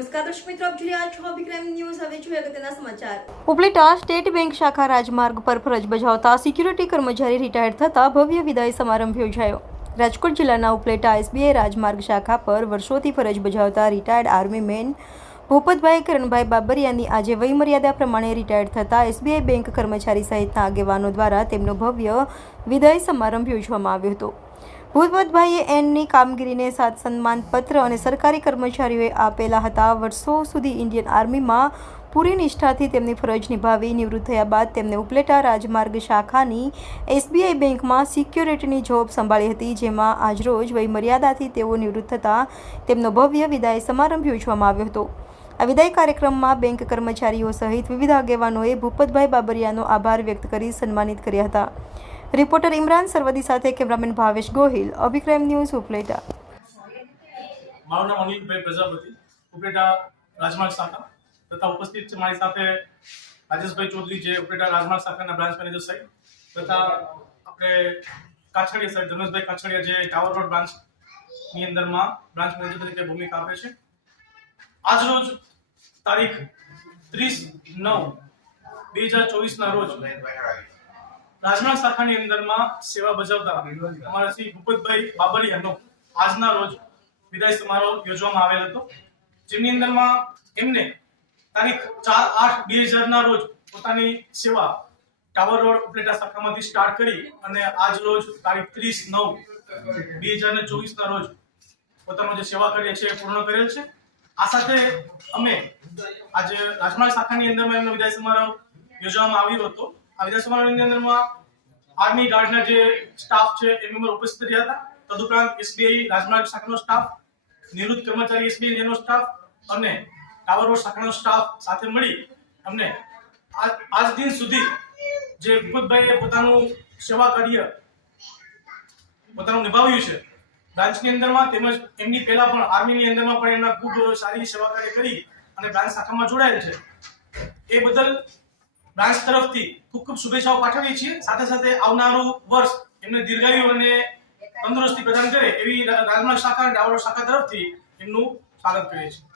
નમસ્કાર દર્શક Upleta state bank શાખા રાજમાર્ગ પર ફરજ બજાવતા સિક્યુરિટી કર્મચારી રિટાયર થતા ભવ્ય વિદાય સમારંભ યોજાયો. રાજકોટ જિલ્લાના ઉપલેટા એસબીઆઈ રાજમાર્ગ શાખા પર વર્ષોથી ફરજ બજાવતા retired army man Bhupatbhai Karanbhai બાબરિયાની આજે વયમર્યાદા પ્રમાણે રિટાયર્ડ થતા એસબીઆઈ બેંક કર્મચારી સહિતના આગેવાનો દ્વારા તેમનો ભવ્ય વિદાય સમારંભ યોજવામાં આવ્યો હતો. ભૂપતભાઈએ એનની કામગીરીને સાત સન્માનપત્ર અને સરકારી કર્મચારીઓએ આપેલા હતા. વર્ષો સુધી ઇન્ડિયન આર્મીમાં પૂરી નિષ્ઠાથી તેમની ફરજ નિભાવી નિવૃત્ત થયા બાદ તેમને ઉપલેટા રાજમાર્ગ શાખાની એસબીઆઈ બેંકમાં સિક્યોરિટીની જોબ સંભાળી હતી, જેમાં આજરોજ વયમર્યાદાથી તેઓ નિવૃત્ત થતાં તેમનો ભવ્ય વિદાય સમારંભ યોજવામાં આવ્યો હતો. આ વિદાય કાર્યક્રમમાં બેંક કર્મચારીઓ સહિત વિવિધ આગેવાનોએ ભૂપતભાઈ બાબરિયાનો આભાર વ્યક્ત કરી સન્માનિત કર્યા હતા. રિપોર્ટર ઇમરાન સરવદી સાથે કેમેરામેન ભાવેશ ગોહિલ, અભિક્રમ ન્યૂઝ ઉપલેટા. મારું નામ અનિલભાઈ પ્રજાપતિ, ઉપલેટા રાજમાર્ગ શાખા. તથા ઉપસ્થિત છે મારી સાથે રાજેશભાઈ ચૌધરી જે ઉપલેટા રાજમાર્ગ શાખાના બ્રાન્ચ મેનેજર સાહેબ, તથા આપણે કાછડિયા સાહેબ, ધર્મેશભાઈ કાછડિયા જે ટાવર રોડ બ્રાન્ચની અંદરમાં બ્રાન્ચ મેનેજર તરીકે ભૂમિકા આપે છે. આજ રોજ તારીખ ત્રીસ નવ, બે હજાર ચોવીસના રોજ રાજમાર્ગ શાખાની અંદરમાં સેવા બજાવતા અમારા શ્રી ભૂપતભાઈ બાબરિયાનો આજના રોજ વિદાય સમારોહ યોજવામાં આવેલ હતો. જેમની અંદરમાં એમને તારીખ ચાર આઠ બે હજારના રોજ પોતાની સેવા ટાવર રોડ ઉપલેટા શાખામાંથી સ્ટાર્ટ કરી અને આજ રોજ તારીખ ત્રીસ નવ બે હજાર ને ચોવીસના રોજ પોતાનો જે સેવા કરીએ છીએ એ પૂર્ણ કરેલ છે. આ સાથે અમે આજે રાજમાળ શાખાની અંદરમાં એમનો વિદાય સમારોહ યોજવામાં આવ્યો હતો. આર્મી ગાર્ડના જે સ્ટાફ છે, એ મેમ્બર ઉપસ્થિત રહ્યા હતા. તદુપરાંત એસબીઆઈ રાજમાર્ગ શાખાનો સ્ટાફ, નિવૃત્ત કર્મચારી એસબીઆઈ એનો સ્ટાફ અને ટાવર રોડ શાખાનો સ્ટાફ સાથે મળી અમને આજ દિન સુધી જે ભૂપતભાઈએ પોતાનું સેવા કાર્ય પોતાનું નિભાવ્યું છે, બ્રાન્ચની અંદરમાં તેમજ એમની પહેલા પણ આર્મીની અંદરમાં પણ એમના ખૂબ સારી સેવા કાર્ય કરી અને બ્રાન્ચ શાખામાં જોડાયેલ છે. એ બદલ બ્રાન્ચ તરફથી ખૂબ ખૂબ શુભેચ્છાઓ પાઠવીએ છીએ. સાથે સાથે આવનારું વર્ષ એમને દીર્ઘાયુ અને તંદુરસ્તી પ્રદાન કરે એવી રાજમાર્ગ શાખા અને ડાવર શાખા તરફથી એમનું સ્વાગત કરીએ છીએ.